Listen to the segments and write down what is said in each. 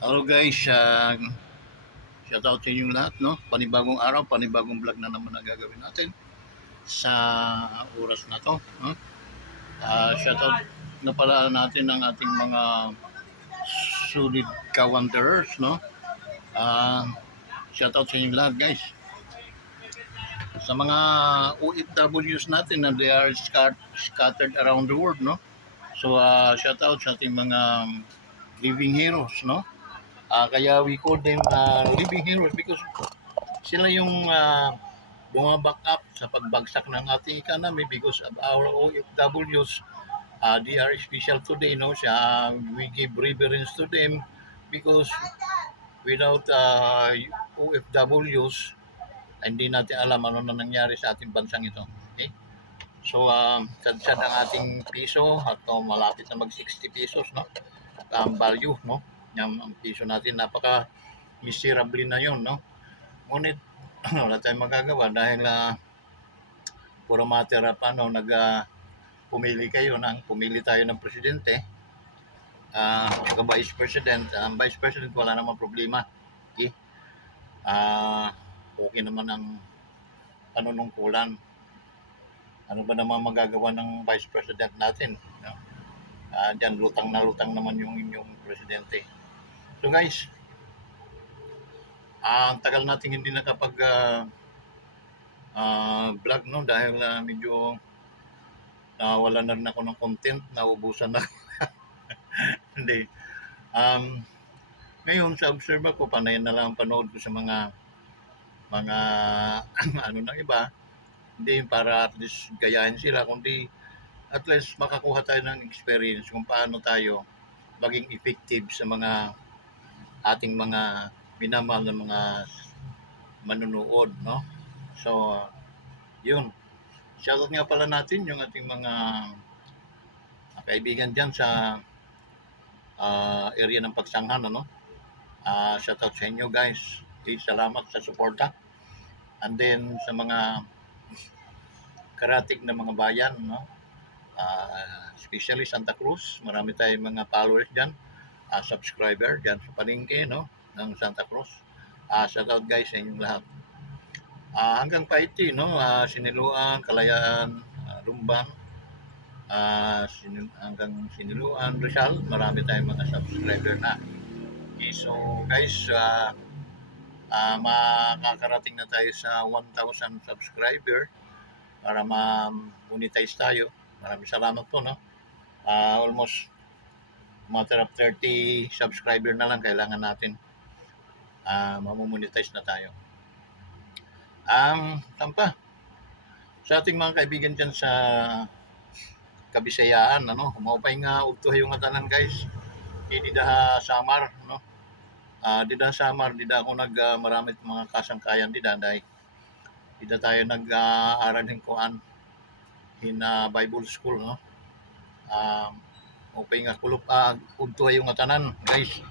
Hello guys, shout out sa inyong lahat, no? Panibagong araw, panibagong vlog na naman ang gagawin natin sa oras na to, no? Shout out na pala natin ang ating mga solid ka-wanderers, no? Uh, Shout out sa inyong lahat guys. Sa mga OFWs natin na they are scattered around the world, no? So shout out sa ating mga living heroes, no? Kaya we call them living heroes because sila yung bumaback up sa pagbagsak ng ating economy because of our OFWs. They are special today, no? We give reverence to them because without OFWs, hindi natin alam ano na nangyari sa ating bansang ito. Okay? So, sad-sad ang ating piso at malapit na mag 60 pesos, no? Ang value, no? Ang piso natin, napaka miserable na yun, no? Ngunit, wala tayong magagawa dahil puro matter pa, no? Pumili tayo ng presidente, saka vice president. Ang vice president, wala namang problema. Okay? Okay naman ang panunungkulan. Ano ba naman magagawa ng vice president natin? No? Diyan, lutang na lutang naman yung inyong presidente. So guys, ang tagal natin hindi nakapag vlog, no? Dahil medyo nawala na rin ako ng content, naubusan na. Hindi. Ngayon, sa observe ko, panay na lang panood ko sa mga ano ng iba. Hindi para at least gayahin sila, kundi at least makakuha tayo ng experience kung paano tayo maging effective sa mga ating mga minamahal na mga manunood, no? So, yun. Shoutout nga pala natin yung ating mga kaibigan dyan sa area ng Pagsanghan, ano? Shoutout sa inyo guys. Okay, salamat sa suporta. And then sa mga karatig na mga bayan, no? Especially Santa Cruz, marami tayong mga followers dyan, subscriber dyan sa palengke, no? Ng Santa Cruz. Shoutout guys sa inyong lahat. Hanggang Paiti, no? Siniluan, Kalayaan, Lumban, hanggang Siniluan, Rizal, marami tayong mga subscriber na. Okay, so guys, makakarating na tayo sa 1,000 subscriber para ma-monetize tayo. Maraming salamat po, no? Almost matter of 30 subscriber na lang kailangan natin. Mamonetize na tayo. Tampa, sa ating mga kaibigan dyan sa Kabisayaan, ano, maupay nga ugtuhay yung atanan guys. Di daha Samar, no? Di daha Samar, di da ako maramit mga kasangkayan di daday. Di da tayo nag-aaral ng kuan in Bible school, no? Maupay nga kulop ugtuhay yung atanan guys.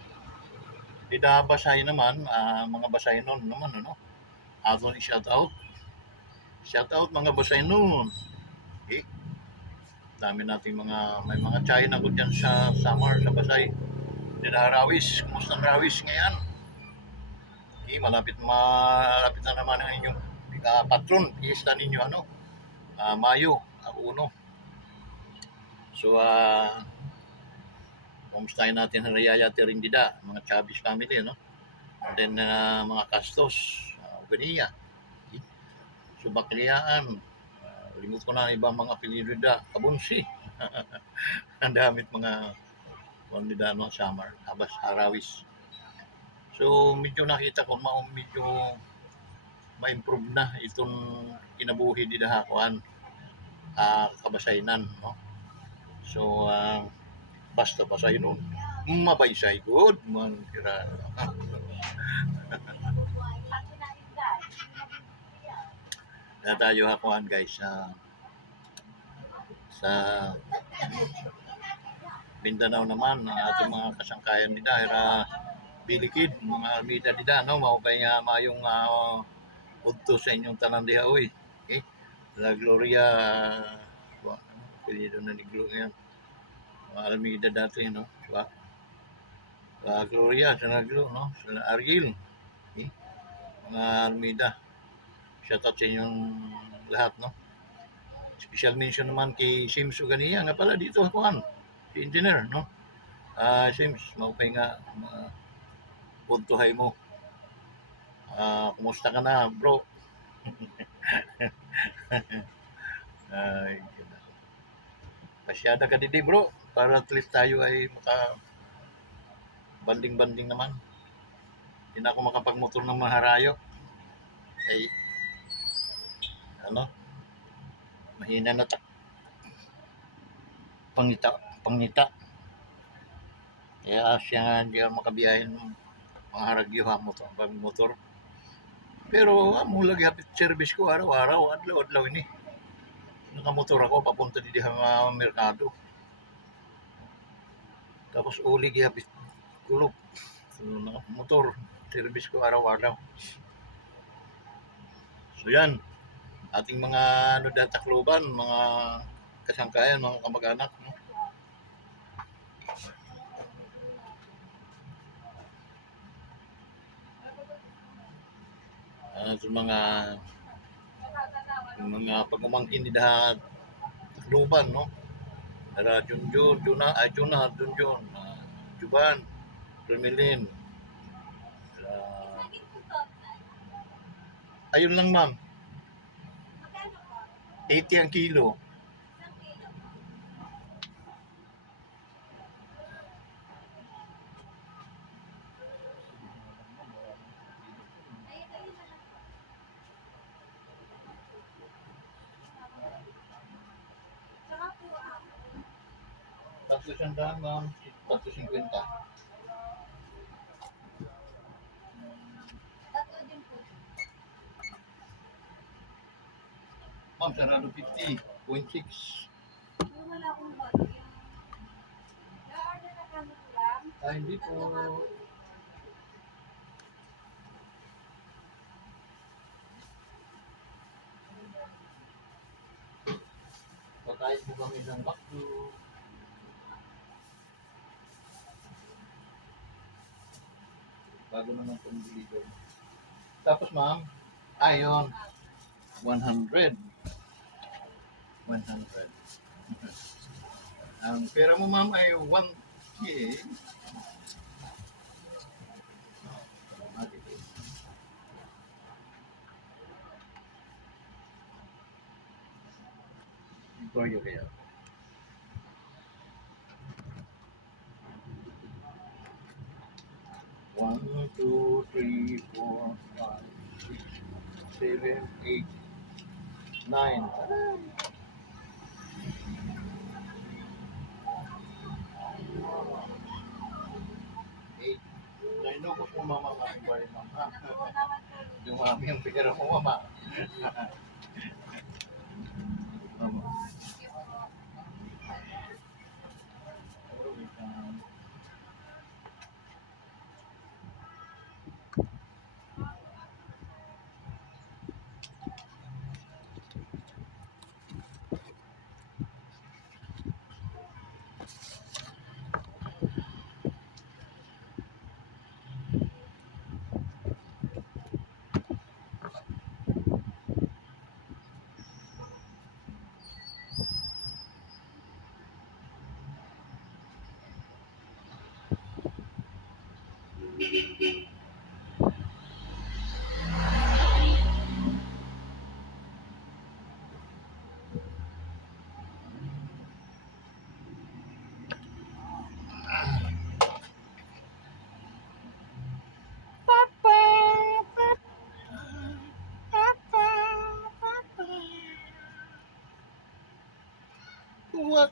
Di da basahin naman, mga basahin nun naman, ano? Aton i-shout out. Shout out mga basahin nun. Okay? Dami nating may mga China ko dyan sa Samar, sa Basay. Nila Rawis, kumusta ang Rawis ngayon? Okay, malapit na naman ang inyong patron, fiesta ninyo, ano? Mayo, 1. So, kumustahin natin ang Rayaya Terindida, mga Chavez family, no? And then, mga Castos, Ugania, okay? Subakliyaan, limot ko na ibang mga apelido da, Kabunsi. Ang damit mga Wandidano, Samar, Abas, Arawis. So, medyo nakita ko, medyo ma-improve na itong kinabuhi di dahakuan, kabasaynan, no? So, basta basay nun, mabaysay, good man, kira. Na tayo hakuan guys, sa Mindanao naman, ang ating mga kasangkayan ni Daira, Bilikid, mga almida nila, no? Maupay nga mayong udto sa inyong tanan diha, oy. Okay? La Gloria, pwede na ni Gloria. Mga almida dati, no? Diba? Gloria, sila Glo, no? Sila Ariel, eh? Mga Almeida. Shoutout sa inyong lahat, no? Special mention naman kay Sims Uganiya, nga pala dito, kuhan, si engineer, no? Sims, maupay nga, puntuhay mo. Kumusta ka na, bro? Ay, pasyada ka didi, bro. Para at least tayo ay banding-banding naman. Hindi na ako makapagmotor ng maharayo. Ay, ano, mahina na pangita, pangita. Kaya siya nga hindi ka makabiyahin mga haragyo ha, motor. Pero amo lagi hapit service ko araw-araw, adlaw-adlaw ini. Nakamotor ako papunta didi sa merkado. Tapos uli gihapit kulog. So, motor, service ko araw-araw. So yan, ating mga ano takloban, mga kasangkayan, mga kamag-anak, no? Sa mga pagmamangkin ni dahat takloban, no? Ara Junjun, Junjun, Juban, Remelin. Ayun lang ma'am, 80 ang kilo. Tatlo siyang daan ma'am, 350. Ma'am, sarado 50.6. Wala akong bago. Na-order na kami lang. Hindi po. Patayos po kami ng baklo. Bago naman itong deliver. Tapos ma'am, ayun, 100. 100. Ang pera mo ma'am ay 1K. For you kaya. One, two, three, four, five, six, 7, 8, 9. 8. Naino ko po mama makibay mama. Dumami ang pera mo mama. Mama. What?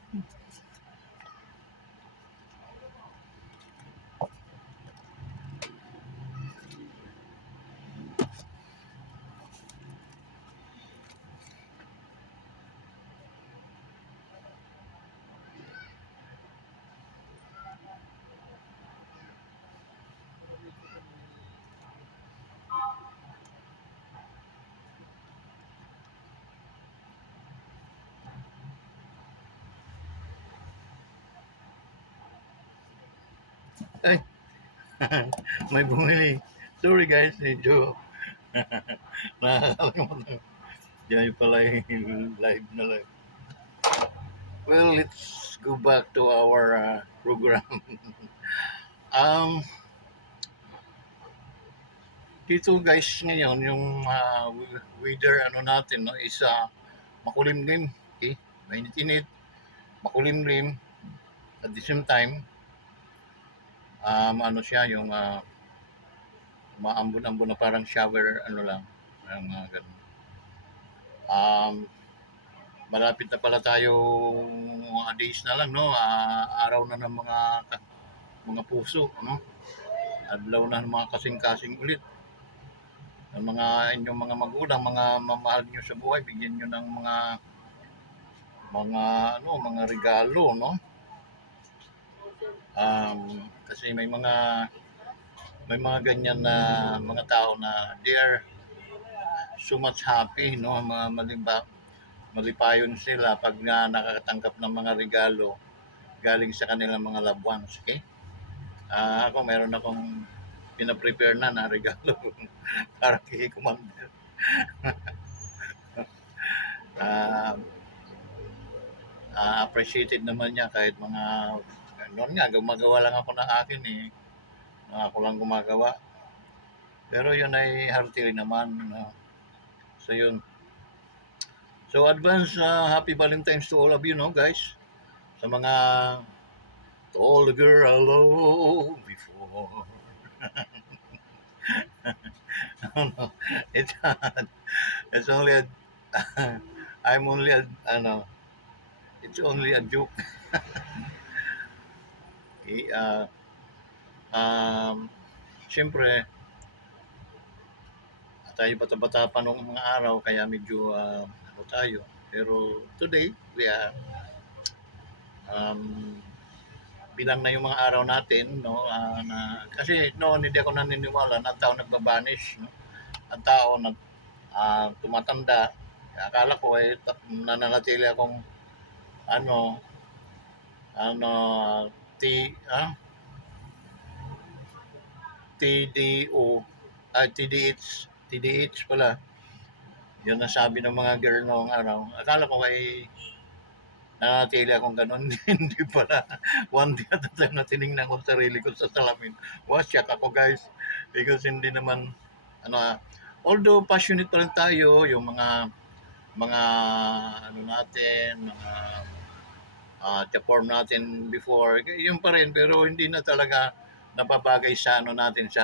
Ay, May bumili. Sorry guys, medyo nakakalimutan. Yan pala yung live na live. Well, let's go back to our program. um, Dito guys ngayon, yung weather ano natin no, is makulimlim. Okay? Mainit-init, makulimlim. At the same time, ano siya, yung maambon-ambon na parang shower, ano lang, parang mga ganun. Um, Malapit na pala tayo, mga days na lang, no? Araw na ng mga puso, no? Adlaw na ng mga kasing-kasing ulit. Ang mga inyong mga magulang, mga mamahal niyo sa buhay, bigyan niyo ng mga mga regalo, no? Kasi may mga ganyan na mga tao na they are so much happy, no? Malipayon sila pag nga nakakatanggap ng mga regalo galing sa kanilang mga loved ones, okay? Ako meron akong pina-prepare na regalo para kay Commander. Ah, Appreciated naman niya kahit mga noon nga gumagawa lang ako ng akin eh. Ako lang gumagawa. Pero yun ay hearty rin naman. So yun. So advance happy Valentine's to all of you, no guys. Sa mga to all the girl I loved before. No, it's it's only a, I'm only a, it's only a joke. Okay, Siyempre, tayo bata-bata pa nung mga araw, kaya medyo ano tayo. Pero today, we are um, bilang na yung mga araw natin, no? Kasi noon hindi ako naniniwala na ang tao nagbabanish, no? Ang tao tumatanda. Akala ko ay nananatili akong ano, ano, T, ah, TDO, TDH pala. Yun ang sabi ng mga girl noong araw. Akala ko ay nanatili akong ganun. Hindi pala. One day at a time na tinignan ko sarili ko sa salamin. Shock ako guys. Because hindi naman, although passionate pa rin tayo, yung mga ano natin, mga form natin before, yun pa rin, pero hindi na talaga napabagay sa ano natin, sa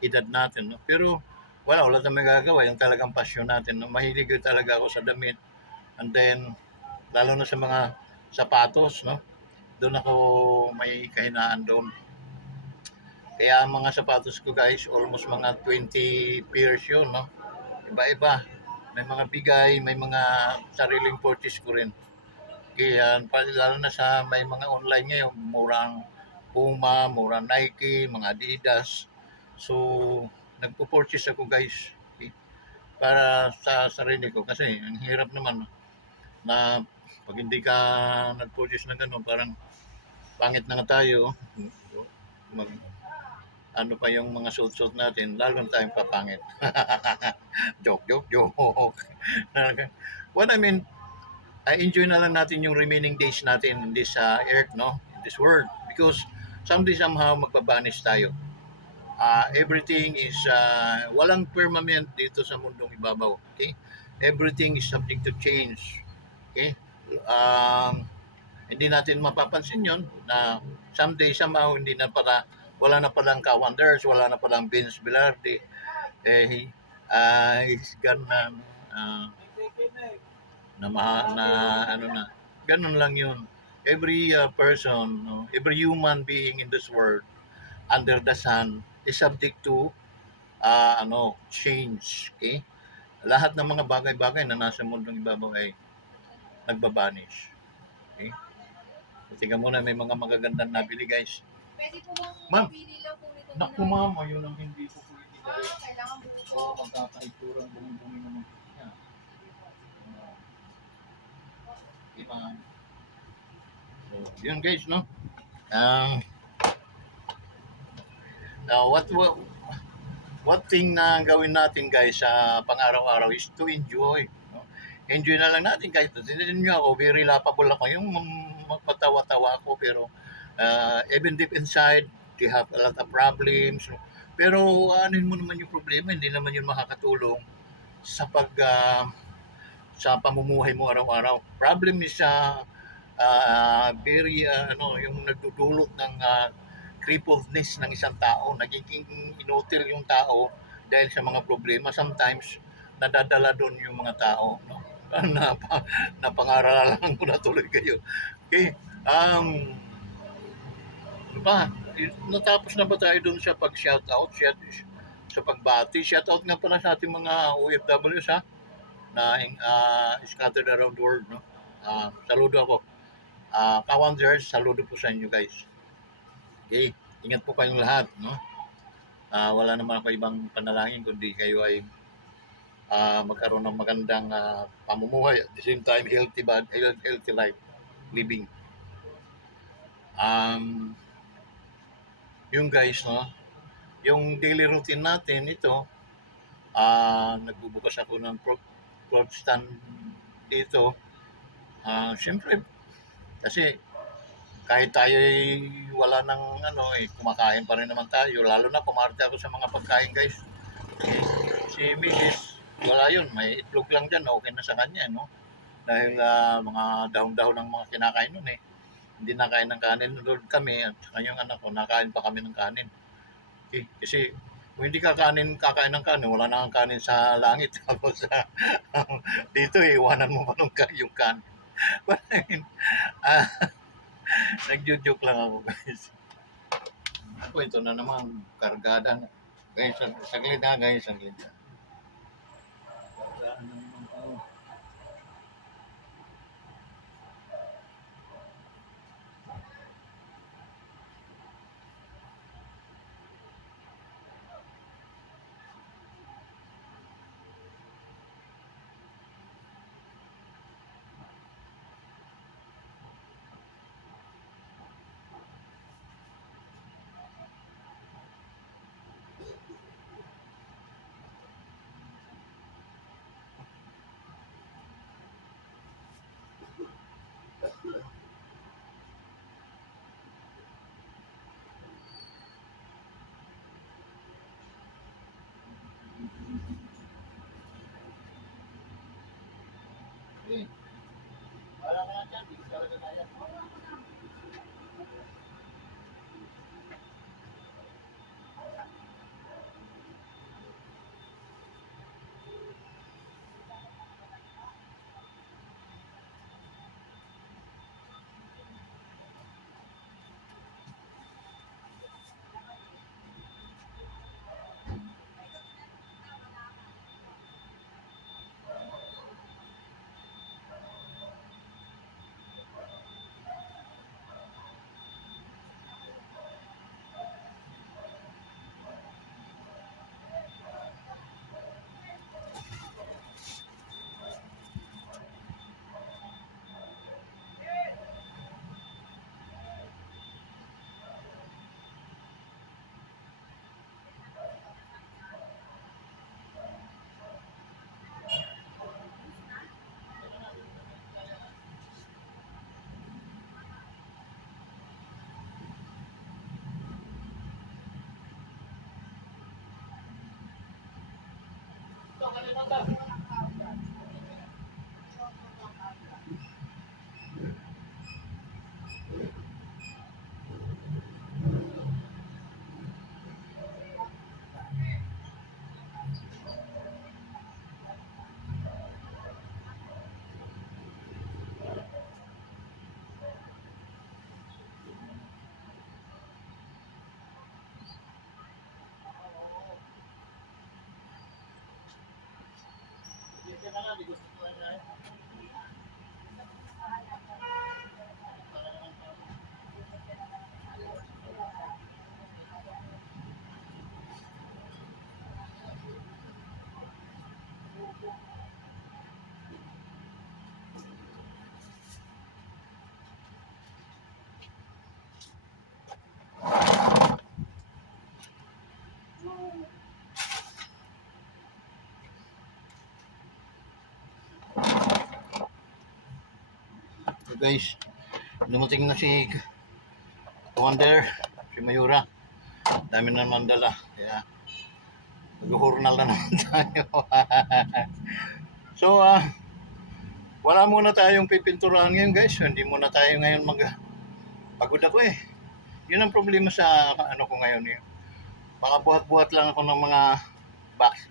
edad natin. No? Pero wala tayong magagawa, yung talagang passion natin. No? Mahilig talaga ako sa damit. And then, lalo na sa mga sapatos, no? Doon ako may kahinaan doon. Kaya ang mga sapatos ko guys, almost mga 20 pairs yun, no? Iba-iba. May mga bigay, may mga sariling purchase ko rin. Kaya lalo na sa may mga online ngayon, murang Puma, murang Nike, mga Adidas. So, nagpo-purchase ako guys. Okay? Para sa sarili ko. Kasi ang hirap naman na pag hindi ka nag-purchase na gano'n, parang pangit na nga tayo. Mag, ano pa yung mga suit-suit natin, lalo na tayong papangit. Joke. What I mean, I enjoy na lang natin yung remaining days natin in this earth, no? In this world. Because someday somehow magbabanish tayo. Everything is, walang permanent dito sa mundong ibabaw. Okay? Everything is subject to change. Okay? Hindi natin mapapansin yon na someday somehow hindi na pala, wala na palang Kawanders, wala na palang Vince Velarde. He's gone na ano na, ganun lang yun. Every person, no, every human being in this world under the sun is subject to change. Okay? Lahat ng mga bagay-bagay na nasa mundong ibabaw ay nagbabanish. Okay? Tingnan mo na, may mga magagandang nabili guys. Pwede po bang Ma'am, mabili lang po nito? naku ma'am, ayun ang hindi ko pwede dahil Kailangan buo po. magkakaiturang bumi-bumi naman niya. Diba? So, yun guys, no? Um, What thing na gawin natin guys sa pang-araw-araw is to enjoy. No? Enjoy na lang natin kahit tinitin nyo ako, very laughable ako. Yung magpatawa-tawa ako pero even deep inside, they have a lot of problems. No? Pero anin mo naman yung problema, hindi naman yun makakatulong sa sa pamumuhay mo araw-araw. Problem is very yung nagdudulot ng crippledness ng isang tao, nagiging inutil yung tao dahil sa mga problema. Sometimes nadadala doon yung mga tao, no? Napangaralan ko na tuloy kayo. Okay. Ano ba? Natapos na ba tayo doon sa pag-shoutout? Sa pagbati? Shoutout nga pala sa ating mga OFWs ha, na scattered around the world. No? Saludo ako. Kawanders, saludo po sa inyo guys. Okay, ingat po kayong lahat. No? Wala naman ako ibang panalangin kundi kayo ay magkaroon ng magandang pamumuhay at the same time healthy life living. Yung guys, no? Yung daily routine natin ito, nagbubukas ako ng fruit stand dito. Siyempre, kasi kahit tayo wala ng kumakain pa rin naman tayo. Lalo na kumarte ako sa mga pagkain guys. Si Mrs. wala yun, may itlog lang dyan, okay na sa kanya, no? Dahil mga dahon-dahon ng mga kinakain nun eh. Hindi nakain ng kanin doon kami at saka yung anak ko, nakain pa kami ng kanin. Okay? Kasi kung hindi kakain ng kanin, wala nang kanin sa langit. Tapos dito iwanan mo pa yung kanin. Nagjo-joke lang ako guys. Ako ito na naman, kargada na. Guys, saglit na guys, saglit na. Kargada na naman ako. Okay. Wala ka na dyan, hindi talaga kaya. guys, dumating na si Commander, si Mayura. Dami na naman dala. Kaya, mag-hurnal na naman tayo. So, wala muna tayong pipinturahan ngayon guys. Hindi muna tayo ngayon pagod ako eh. Yun ang problema sa ano ko ngayon eh. Mga buhat-buhat lang ako ng mga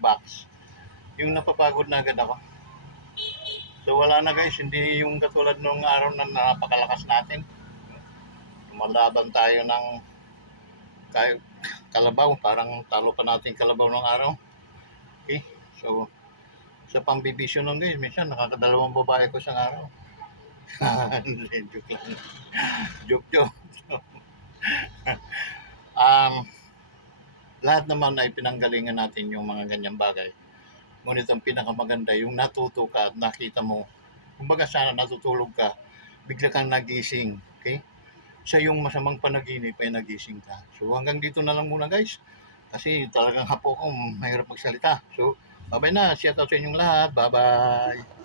box. Yung napapagod na agad ako. So wala na guys, hindi yung katulad nung araw na napakalakas natin. Lumalaban tayo ng kalabaw, parang talo pa natin kalabaw ng araw. Okay, so sa pambibisyo nun guys, minsan nakakadalawang babae ko sa araw. Joke lang. Joke. Lahat naman ay pinanggalingan natin yung mga ganyang bagay. Ngunit ang pinakamaganda, yung natuto ka at nakita mo, kumbaga sana natutulog ka, bigla kang nagising, okay? Sa yung masamang panaginip ay nagising ka. So hanggang dito na lang muna guys, kasi talagang hapo ko, mahirap magsalita. So, bye-bye na, shout out sa inyong lahat, bye-bye!